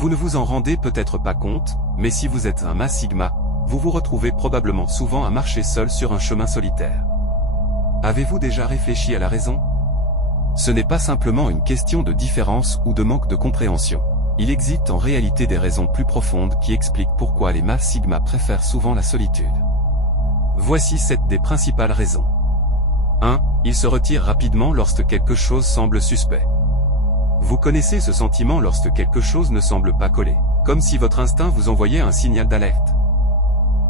Vous ne vous en rendez peut-être pas compte, mais si vous êtes un mâle sigma, vous vous retrouvez probablement souvent à marcher seul sur un chemin solitaire. Avez-vous déjà réfléchi à la raison? Ce n'est pas simplement une question de différence ou de manque de compréhension. Il existe en réalité des raisons plus profondes qui expliquent pourquoi les mâles sigma préfèrent souvent la solitude. Voici 7 des principales raisons. 1. Ils se retirent rapidement lorsque quelque chose semble suspect. Vous connaissez ce sentiment lorsque quelque chose ne semble pas coller, comme si votre instinct vous envoyait un signal d'alerte.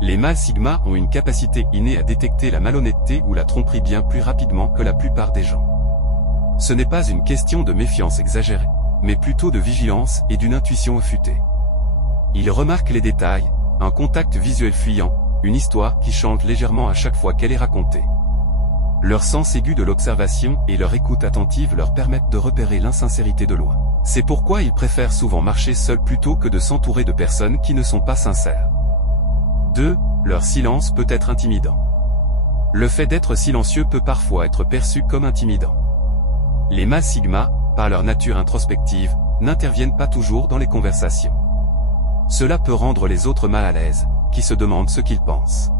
Les mâles sigma ont une capacité innée à détecter la malhonnêteté ou la tromperie bien plus rapidement que la plupart des gens. Ce n'est pas une question de méfiance exagérée, mais plutôt de vigilance et d'une intuition affûtée. Ils remarquent les détails, un contact visuel fuyant, une histoire qui change légèrement à chaque fois qu'elle est racontée. Leur sens aigu de l'observation et leur écoute attentive leur permettent de repérer l'insincérité de loin. C'est pourquoi ils préfèrent souvent marcher seuls plutôt que de s'entourer de personnes qui ne sont pas sincères. 2. Leur silence peut être intimidant. Le fait d'être silencieux peut parfois être perçu comme intimidant. Les mâles sigma, par leur nature introspective, n'interviennent pas toujours dans les conversations. Cela peut rendre les autres mal à l'aise, qui se demandent ce qu'ils pensent.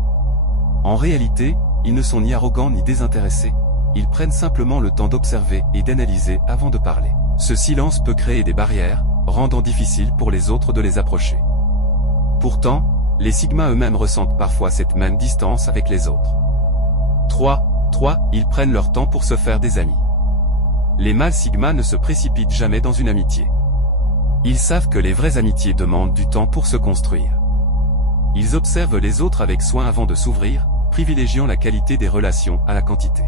En réalité, ils ne sont ni arrogants ni désintéressés, ils prennent simplement le temps d'observer et d'analyser avant de parler. Ce silence peut créer des barrières, rendant difficile pour les autres de les approcher. Pourtant, les sigmas eux-mêmes ressentent parfois cette même distance avec les autres. 3. Ils prennent leur temps pour se faire des amis. Les mâles sigma ne se précipitent jamais dans une amitié. Ils savent que les vraies amitiés demandent du temps pour se construire. Ils observent les autres avec soin avant de s'ouvrir, privilégiant la qualité des relations à la quantité.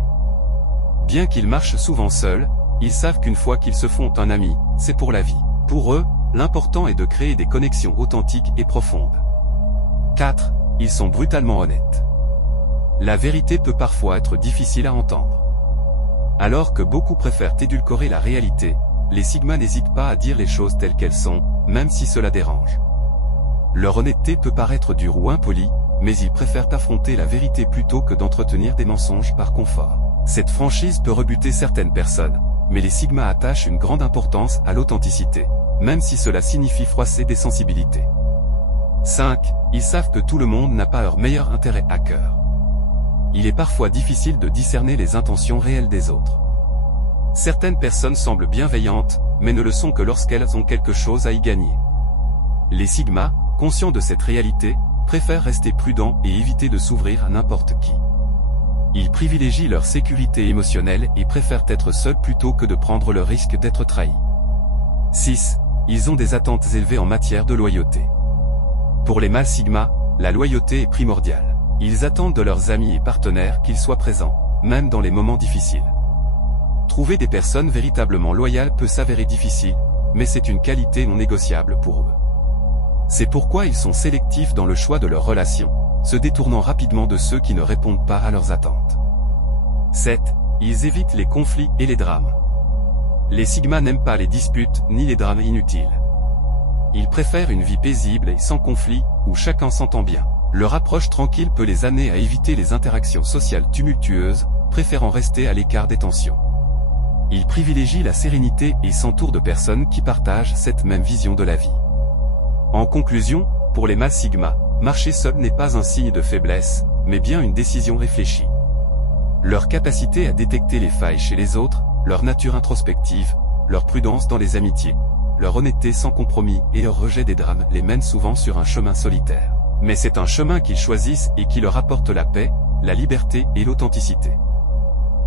Bien qu'ils marchent souvent seuls, ils savent qu'une fois qu'ils se font un ami, c'est pour la vie. Pour eux, l'important est de créer des connexions authentiques et profondes. 4. Ils sont brutalement honnêtes. La vérité peut parfois être difficile à entendre. Alors que beaucoup préfèrent édulcorer la réalité, les sigmas n'hésitent pas à dire les choses telles qu'elles sont, même si cela dérange. Leur honnêteté peut paraître dure ou impolie, mais ils préfèrent affronter la vérité plutôt que d'entretenir des mensonges par confort. Cette franchise peut rebuter certaines personnes, mais les sigmas attachent une grande importance à l'authenticité, même si cela signifie froisser des sensibilités. 5. Ils savent que tout le monde n'a pas leur meilleur intérêt à cœur. Il est parfois difficile de discerner les intentions réelles des autres. Certaines personnes semblent bienveillantes, mais ne le sont que lorsqu'elles ont quelque chose à y gagner. Les sigmas, conscients de cette réalité, préfèrent rester prudents et éviter de s'ouvrir à n'importe qui. Ils privilégient leur sécurité émotionnelle et préfèrent être seuls plutôt que de prendre le risque d'être trahis. 6. Ils ont des attentes élevées en matière de loyauté. Pour les mâles sigma, la loyauté est primordiale. Ils attendent de leurs amis et partenaires qu'ils soient présents, même dans les moments difficiles. Trouver des personnes véritablement loyales peut s'avérer difficile, mais c'est une qualité non négociable pour eux. C'est pourquoi ils sont sélectifs dans le choix de leurs relations, se détournant rapidement de ceux qui ne répondent pas à leurs attentes. 7. Ils évitent les conflits et les drames. Les sigmas n'aiment pas les disputes ni les drames inutiles. Ils préfèrent une vie paisible et sans conflit, où chacun s'entend bien. Leur approche tranquille peut les amener à éviter les interactions sociales tumultueuses, préférant rester à l'écart des tensions. Ils privilégient la sérénité et s'entourent de personnes qui partagent cette même vision de la vie. En conclusion, pour les mâles sigma, marcher seul n'est pas un signe de faiblesse, mais bien une décision réfléchie. Leur capacité à détecter les failles chez les autres, leur nature introspective, leur prudence dans les amitiés, leur honnêteté sans compromis et leur rejet des drames les mènent souvent sur un chemin solitaire. Mais c'est un chemin qu'ils choisissent et qui leur apporte la paix, la liberté et l'authenticité.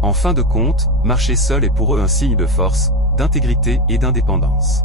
En fin de compte, marcher seul est pour eux un signe de force, d'intégrité et d'indépendance.